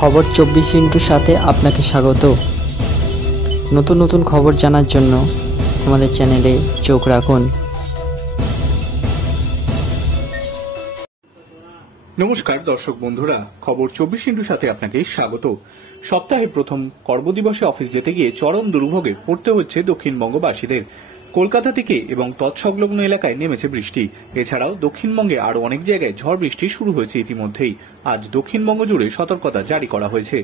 খবর 24 সাথে আপনাকে স্বাগত। নতুন নতুন খবর জানার জন্য আমাদের চ্যানেলে চোখ রাখুন। নমস্কার দর্শক বন্ধুরা, খবর 24 সাথে আপনাকে স্বাগত। সপ্তাহে প্রথম কর্মদিবসে অফিস যেতে গিয়ে চরম দুর্ভোগে পড়তে হচ্ছে দক্ষিণবঙ্গবাসীদের। কলকাতা থেকে এবং তৎসংলগ্ন এলাকায় নেমেছে বৃষ্টি। এছাড়াও দক্ষিণবঙ্গে আরো অনেক জায়গায় ঝড় বৃষ্টি শুরু হয়েছে ইতিমধ্যেই। আজ দক্ষিণবঙ্গ জুড়ে সতর্কতা জারি করা হয়েছে।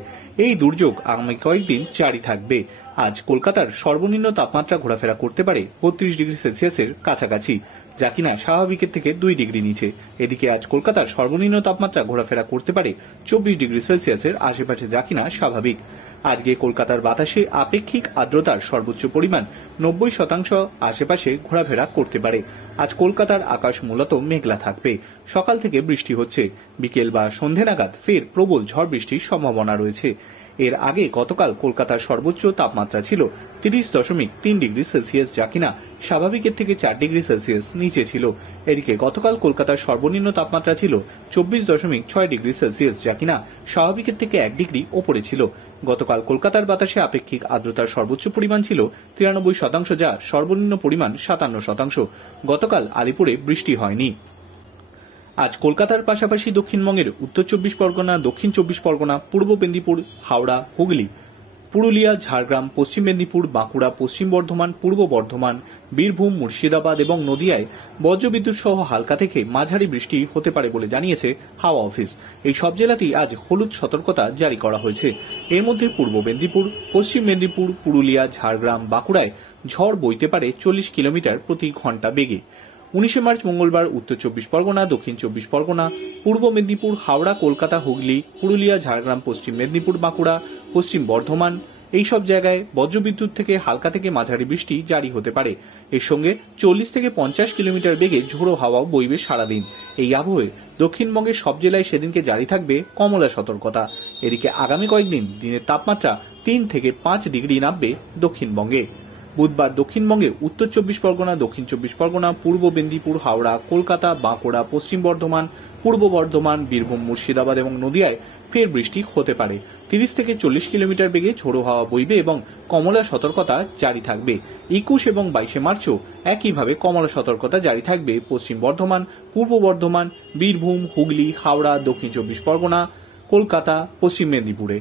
এই দুর্যোগ আগামী কয়েকদিন জারি থাকবে। আজ কলকাতার সর্বনিম্ন তাপমাত্রা ঘোরাফেরা করতে পারে 32 ডিগ্রি সেলসিয়াসের কাছাকাছি, যা কিনা স্বাভাবিকের থেকে 2 ডিগ্রি নিচে। এদিকে আজ কলকাতার সর্বনিম্ন তাপমাত্রা ঘোরাফেরা করতে পারে 24 ডিগ্রি সেলসিয়াসের আশেপাশে, যা কিনা স্বাভাবিক। আজকে কলকাতার বাতাসে আপেক্ষিক আর্দ্রতার সর্বোচ্চ পরিমাণ 90% আশেপাশে ঘোরাফেরা করতে পারে। আজ কলকাতার আকাশ মূলত মেঘলা থাকবে। সকাল থেকে বৃষ্টি হচ্ছে, বিকেল বা সন্ধে নাগাদ ফের প্রবল ঝড় বৃষ্টির সম্ভাবনা রয়েছে। এর আগে গতকাল কলকাতার সর্বোচ্চ তাপমাত্রা ছিল 30.3 ডিগ্রি সেলসিয়াস, যা কিনা স্বাভাবিকের থেকে 4 ডিগ্রি সেলসিয়াস নিচে ছিল। এদিকে গতকাল কলকাতার সর্বনিম্ন তাপমাত্রা ছিল 24.6 ডিগ্রি সেলসিয়াস, যা কিনা স্বাভাবিকের থেকে 1 ডিগ্রি ওপরে ছিল। গতকাল কলকাতার বাতাসে আপেক্ষিক আর্দ্রতার সর্বোচ্চ পরিমাণ ছিল 93%, যা সর্বনিম্ন পরিমাণ 57%। গতকাল আলিপুরে বৃষ্টি হয়নি। আজ কলকাতার পাশাপাশি দক্ষিণবঙ্গের উত্তর 24 পরগনা, দক্ষিণ 24 পরগনা, পূর্ব মেদিনীপুর, হাওড়া, হুগলি, পুরুলিয়া, ঝাড়গ্রাম, পশ্চিম মেদিনীপুর, বাঁকুড়া, পশ্চিম বর্ধমান, পূর্ব বর্ধমান, বীরভূম, মুর্শিদাবাদ এবং নদিয়ায় বজ্রবিদ্যুৎ সহ হালকা থেকে মাঝারি বৃষ্টি হতে পারে বলে জানিয়েছে হাওয়া অফিস। এই সব জেলাতেই আজ হলুদ সতর্কতা জারি করা হয়েছে। এর মধ্যে পূর্ব মেদিনীপুর, পশ্চিম মেদিনীপুর, পুরুলিয়া, ঝাড়গ্রাম, বাঁকুড়ায় ঝড় বইতে পারে 40 কিলোমিটার প্রতি ঘন্টা বেগে। 19 মার্চ মঙ্গলবার উত্তর 24 পরগনা, দক্ষিণ 24 পরগনা, পূর্ব মেদিনীপুর, হাওড়া, কলকাতা, হুগলি, পুরুলিয়া, ঝাড়গ্রাম, পশ্চিম মেদিনীপুর, বাঁকুড়া, পশ্চিম বর্ধমান এই সব জায়গায় বজ্রবিদ্যুৎ থেকে হালকা থেকে মাঝারি বৃষ্টি জারি হতে পারে। এর সঙ্গে 40 থেকে 50 কিলোমিটার বেগে ঝোড়ো হাওয়াও বইবে সারাদিন। এই আবহে দক্ষিণবঙ্গের সব জেলায় সেদিনকে জারি থাকবে কমলা সতর্কতা। এদিকে আগামী কয়েকদিন দিনের তাপমাত্রা 3 থেকে 5 ডিগ্রি নামবে দক্ষিণবঙ্গে। বুধবার দক্ষিণবঙ্গে উত্তর 24 পরগনা, দক্ষিণ 24 পরগনা, পূর্ব মেদিনীপুর, হাওড়া, কলকাতা, বাঁকুড়া, পশ্চিম বর্ধমান, পূর্ব বর্ধমান, বীরভূম, মুর্শিদাবাদ এবং নদিয়ায় ফের বৃষ্টি হতে পারে। 30 থেকে 40 কিলোমিটার বেগে ঝোড়ো হাওয়া বইবে এবং কমলা সতর্কতা জারি থাকবে। 21 এবং 22 মার্চও একইভাবে কমলা সতর্কতা জারি থাকবে পশ্চিম বর্ধমান, পূর্ব বর্ধমান, বীরভূম, হুগলি, হাওড়া, দক্ষিণ 24 পরগনা, কলকাতা, পশ্চিম মেদিনীপুরে।